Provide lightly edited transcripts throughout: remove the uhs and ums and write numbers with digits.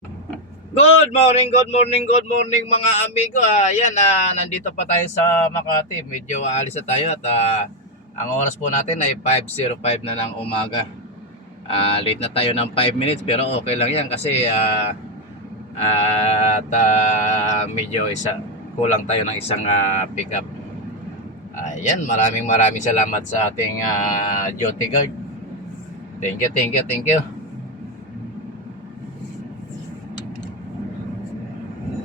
Good morning, good morning, good morning mga amigo. Ayan, nandito pa tayo sa Makati. Medyo aalis na tayo at ang oras po natin ay 5:05 na ng umaga. Late na tayo ng 5 minutes pero okay lang yan kasi medyo kulang tayo ng isang pickup. Ayan, maraming salamat sa ating duty guard. Thank you, thank you, thank you.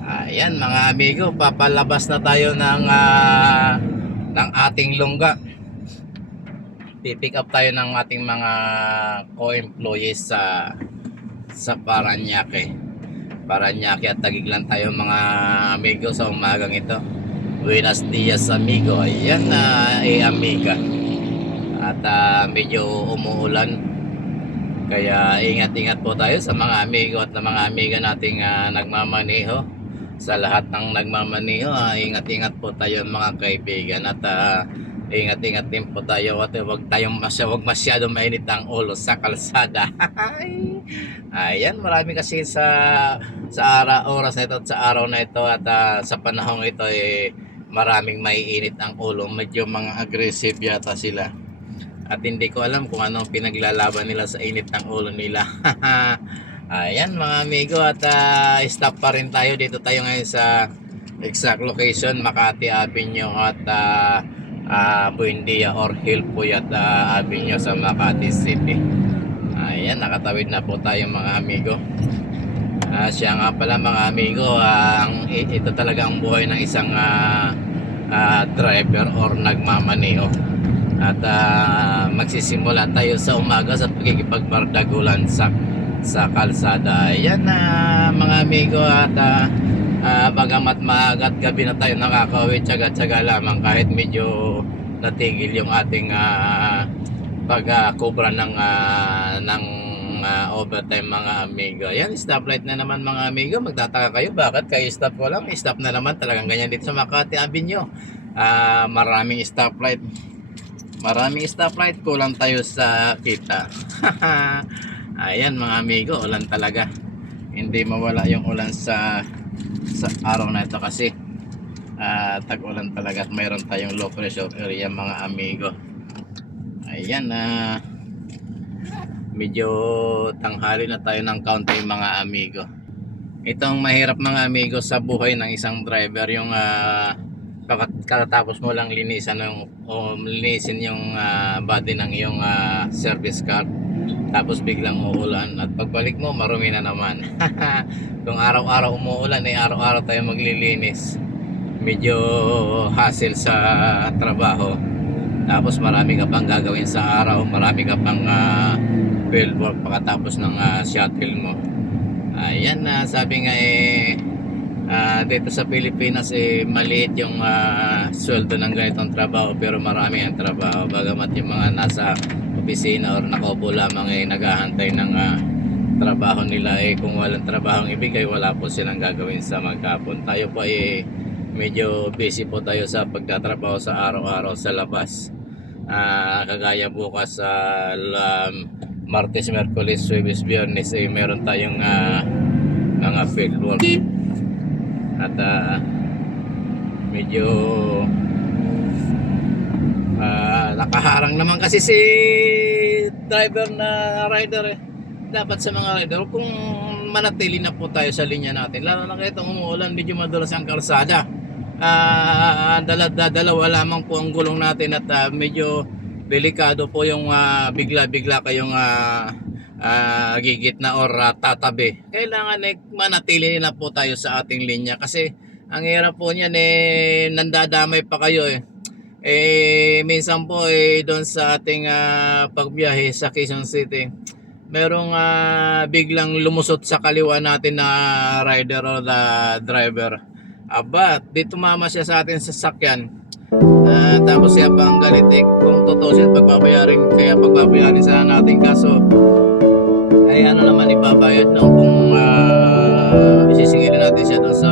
Ayan mga amigo, papalabas na tayo ng ating lungga. Pipick up tayo ng ating mga co-employees sa Paranaque. Paranaque at Taguig lang tayo mga amigo sa umagang ito. Buenos dias amigo. Ayan amiga. At medyo umuulan. Kaya ingat-ingat po tayo sa mga amigo at mga amiga nating nagmamaneho. Sa lahat ng nagmamaniho, ingat-ingat po tayo mga kaibigan at ingat-ingat din po tayo at huwag masyado mainit ang ulo sa kalsada. Ayan, marami kasi sa oras na ito at sa araw na ito at sa panahong ito maraming maiinit ang ulo, medyo mga aggressive yata sila. At hindi ko alam kung anong pinaglalaban nila sa init ng ulo nila. Ayan mga amigo at stop pa rin tayo. Dito tayo ngayon sa exact location, Makati Avenue at Buendia or Hillpuyat Avenue sa Makati City. Ayan, nakatawid na po tayo mga amigo. Siya nga pala mga amigo, ito talaga ang buhay ng isang driver or nagmamaneho. At magsisimula tayo sa umaga sa pagkikipagbardagulan sa kalsada. Ayan mga amigo at bagamat maaga at gabi na tayo nakakauwi, tsaga-tsaga lamang kahit medyo natigil yung ating pagkubra ng overtime mga amigo. Ayan, stoplight na naman mga amigo. Magtataka kayo bakit kayo stop ko lang, stop na naman. Talagang ganyan dito sa Makati Avenue. Maraming stoplight, kulang tayo sa kita. Ayan mga amigo, ulan talaga. Hindi mawala yung ulan sa araw na ito kasi tag-ulan talaga at mayroon tayong low pressure area mga amigo. Ayan, medyo tanghali na tayo ng kaunti mga amigo. Itong mahirap mga amigo sa buhay ng isang driver, yung katatapos mo lang linisin yung body ng iyong service car, tapos biglang uulan at pagbalik mo marumi na naman. Kung araw-araw umuulan araw-araw tayo maglilinis, medyo hassle sa trabaho. Tapos marami ka pang gagawin sa araw, marami ka pang field work pagkatapos ng shuttle mo. Ayan, sabi nga dito sa Pilipinas maliit yung sweldo ng ganitong trabaho pero marami ang trabaho, bagamat yung mga nasa opisina or nakaupo lamang naghahantay ng trabaho nila, kung walang trabahong ibigay wala po silang gagawin sa maghapon. Tayo po medyo busy po tayo sa pagtatrabaho sa araw-araw sa labas. Kagaya bukas sa Martes, Merkulis, Huwebes, Biyernes meron tayong mga field work at medyo nakaharang naman kasi si driver na rider. Dapat sa mga rider kung manatili na po tayo sa linya natin, lalo na kahit umuulan, medyo madulas ang kalsada. Dalawa lamang po ang gulong natin at medyo delikado po yung bigla-bigla kayong gigit na or tatabi. Kailangan manatili na po tayo sa ating linya kasi ang hirap po niyan nandadamay pa kayo minsan po doon sa ating pagbiyahe sa Quezon City, merong biglang lumusot sa kaliwa natin na rider or the driver. But di tumama siya sa ating sasakyan. Tapos siya pa ang galit kung totoo siya pagbabayarin sana natin, kaso ay ano naman ibabayad kung isisingilin natin siya doon sa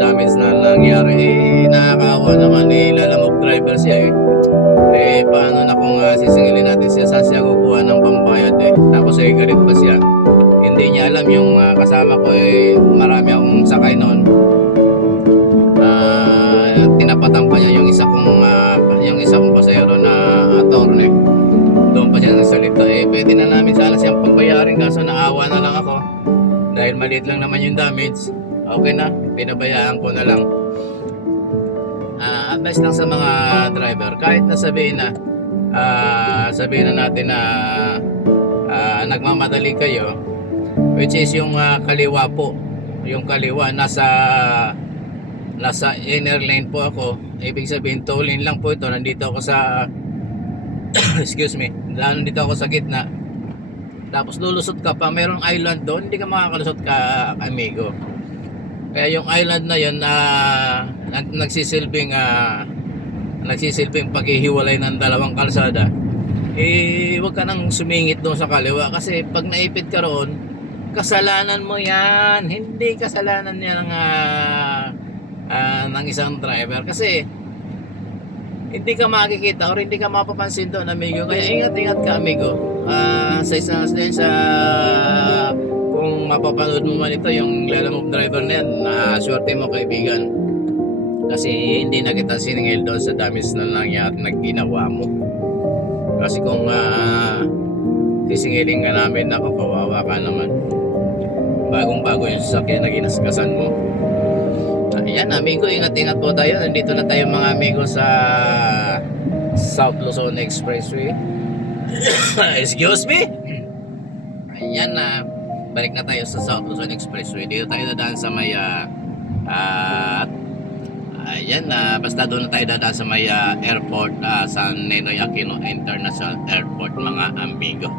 damage na nangyari. Nakakaawa naman, lalamog driver siya paano na kung sisingilin natin siya, saan siya kukuha ng pambayad tapos ay galit pa siya. Hindi niya alam yung kasama ko marami akong sakay noon. Tinapatan pa niya yung isa kong pasahero na attorney. Doon pa siya nagsalita, pwede na namin sana siyang pagbayarin, kaso naawa na lang ako dahil maliit lang naman yung damage. Okay na, pinabayaan ko na lang. Advice lang sa mga driver, kahit na sabihin na natin na nagmamadali kayo, which is yung kaliwa po, yung kaliwa nasa inner lane po ako, ibig sabihin two lane lang po ito, nandito ako sa excuse me, nandito ako sa gitna, tapos lulusot ka pa, mayroong island doon, hindi ka makakalusot ka, amigo. Kaya yung island na yun nagsisilbing paghihiwalay ng dalawang kalsada, huwag ka nang sumingit doon sa kaliwa, kasi pag naipit ka roon, kasalanan mo yan, hindi kasalanan yan ng isang driver, kasi hindi ka makikita or hindi ka mapapansin doon, amigo. Kaya ingat-ingat ka, amigo. Kung mapapanood mo man ito, yung lalamove driver na yan, swerte mo, kaibigan. Kasi hindi na kita siningil doon sa damage na nangyari na ginawa mo. Kasi kung sisingilin ka namin, ako, kawawa ka naman. Bagong-bago yung sasakyan na ginasgasan mo. Ayan, amigo, ingat-ingat po tayo. Nandito na tayo, mga amigo, sa South Luzon Expressway. Excuse me. Ayan, balik na tayo sa South Luzon Expressway. Dito tayo dadaan sa may basta doon na tayo dadaan sa may airport, sa Ninoy Aquino International Airport, mga amigo.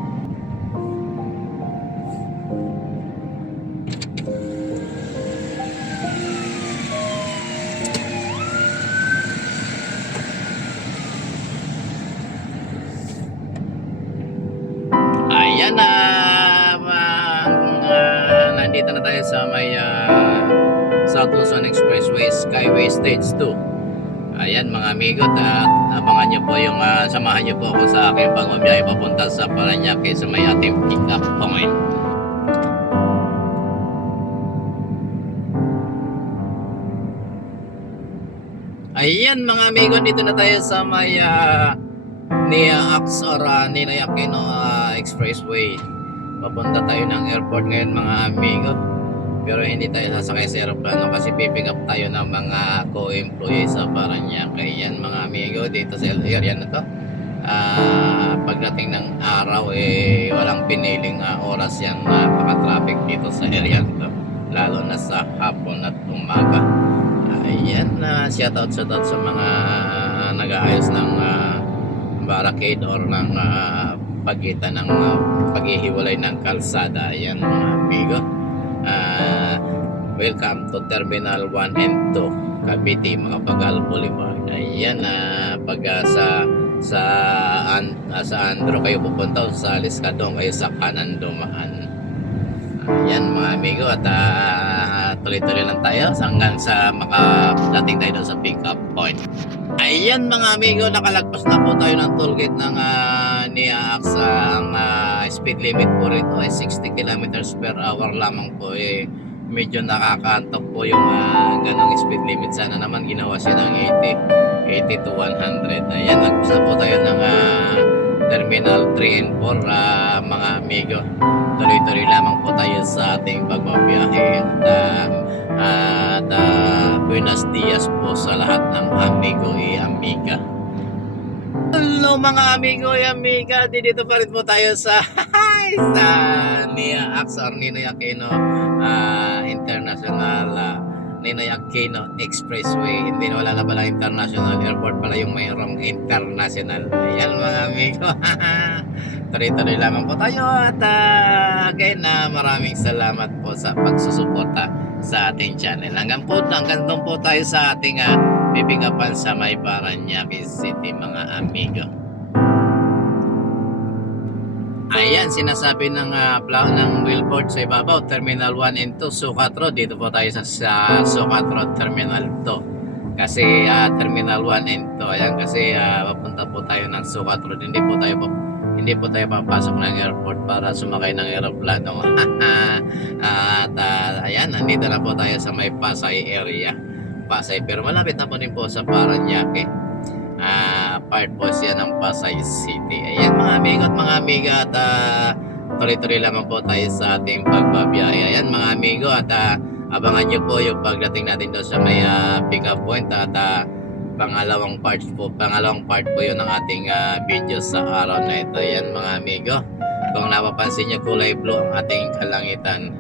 Ayan na, nandito na tayo sa may South Luzon Expressway Skyway Stage 2. Ayan, mga amigo, at abangan nyo po yung samahan nyo po ako sa aking pagmabiyahe papunta sa Parañaque sa may ating pick up point. Ayan, mga amigo, dito na tayo sa may NIAX or Ninoy Aquino Expressway. Papunta tayo ng airport ngayon, mga amigo. Pero hindi tayo sasakay sa aeroplano kasi pipick up tayo ng mga co-employees sa Parañaque. Yan, mga amigo, dito sa area na to. Pagdating ng araw, walang piniling oras yan, napaka-traffic dito sa area na to. Lalo na sa hapon at umaga. Ayan, shoutout sa mga nag-aayos ng barricade or ng pagitan ng paghihiwalay ng kalsada. Ayan, mga amigo, welcome to Terminal 1 and 2 Cavite, Macapagal Boulevard. Ayan, pag sa Andro kayo pupunta, sa Aliscadong kayo sa kanan dumaan. Ayan, mga amigo, at tuloy-tuloy lang tayo hanggang sa makadating tayo doon sa pick up point. Ayan, mga amigo, nakalagpas na po tayo ng tollgate ng NIAX. Ang speed limit po rito ay 60 kilometers per hour lamang po. Medyo nakakaantok po yung ganong speed limit. Sana naman ginawa siya ng 80 to 100. Ayan, nagpas na po tayo ng Terminal 3 and 4, mga amigo. Tuloy-tuloy lamang po tayo sa ating pagbabiyahe. At buenos dias po sa lahat ng amigo amiga. Hello, mga amigo amiga. Dito pa rin po tayo sa NIAX or Ninoy Aquino International Ninoy Aquino Expressway. Hindi, wala na pala international airport, pala yung mayroong international. Ayan, mga amigo. Tuloy-tuloy lamang po tayo. At again, maraming salamat po sa pagsusuporta sa ating channel. Hanggang doon po tayo sa ating pipick-upan sa may Parañaque City, mga amigo. Ayan, sinasabi ng billboard sa ibabaw, Terminal 1 and 2, Sukat Road. Dito po tayo sa Sukat Road, Terminal 2. Kasi Terminal 1 and 2, ayan, kasi papunta po tayo ng Sukat Road. Hindi po tayo hindi po tayo papasok ng airport para sumakay ng eroplano. At ayan, nandito na po tayo sa may Pasay area. Pasay, pero malapit na po din po sa Parañaque. Part po siya ng Pasay City. Ayan mga amigo at mga amiga, at tuloy-tuloy lamang po tayo sa ating pagbabiyahe. Ayan mga amigo, at abangan nyo po yung pagdating natin doon sa may pick up point, at pangalawang part po yun ng ating video sa araw na ito. Ayan mga amigo, kung napapansin nyo, kulay blue ang ating kalangitan.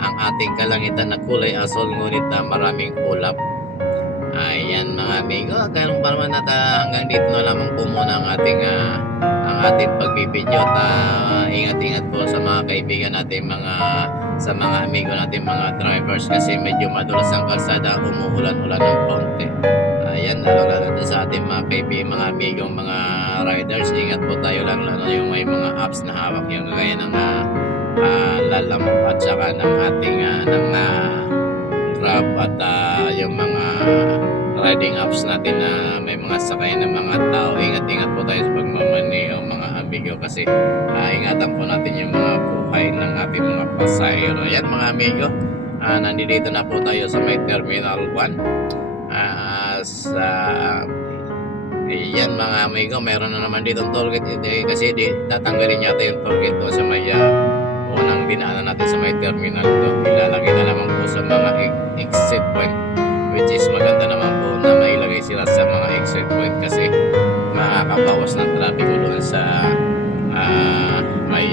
Ang ating kalangitan na kulay asul, ngunit maraming ulap. Ayan mga amigo, ganun pa naman, at hanggang dito na lamang po muna ang ating pagbibideo, at ingat-ingat po sa mga kaibigan natin, sa mga amigo natin mga drivers, kasi medyo madulas ang kalsada, umuulan-ulan ng konti. Ayan, lalo na sa ating mga kaibigan, mga amigong mga riders, ingat po tayo lang, lalo yung may mga apps na hawak, yung kagaya ng Lalamove at saka ng ating Grab, at yung mga riding apps natin na may mga sakay ng mga tao. Ingat-ingat po tayo sa pagmamaneho mga amigo, kasi ingatan po natin yung mga buhay ng ating mga pasahero. Ayan mga amigo, nandito na po tayo sa may Terminal 1. Ayan mga amigo, meron na naman dito tollgate, kasi tatanggalin yata yung tollgate po sa may unang dinaanan natin sa may terminal 2. Ilalagay na naman po sa mga exit point, which is maganda naman po na mailagay sila sa mga exit point, kasi makakabawas ng traffic doon sa may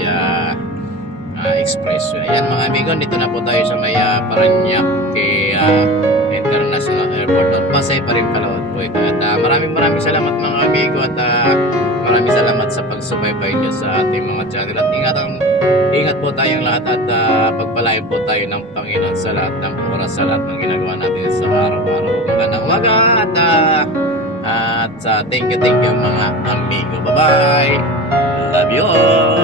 expressway. Ayan mga amigo, dito na po tayo sa may Parañaque International Airport of Pasay pa rin pala po ito. At maraming salamat mga amigo, at maraming salamat sa pagsubaybay nyo sa ating mga channel, at ingat po tayong lahat, at pagpalain po tayo ng Panginoon sa lahat ng oras, sa lahat ng ginagawa natin sa araw-araw. Magandang umaga, at thank you mga amigo. Bye bye, love you all.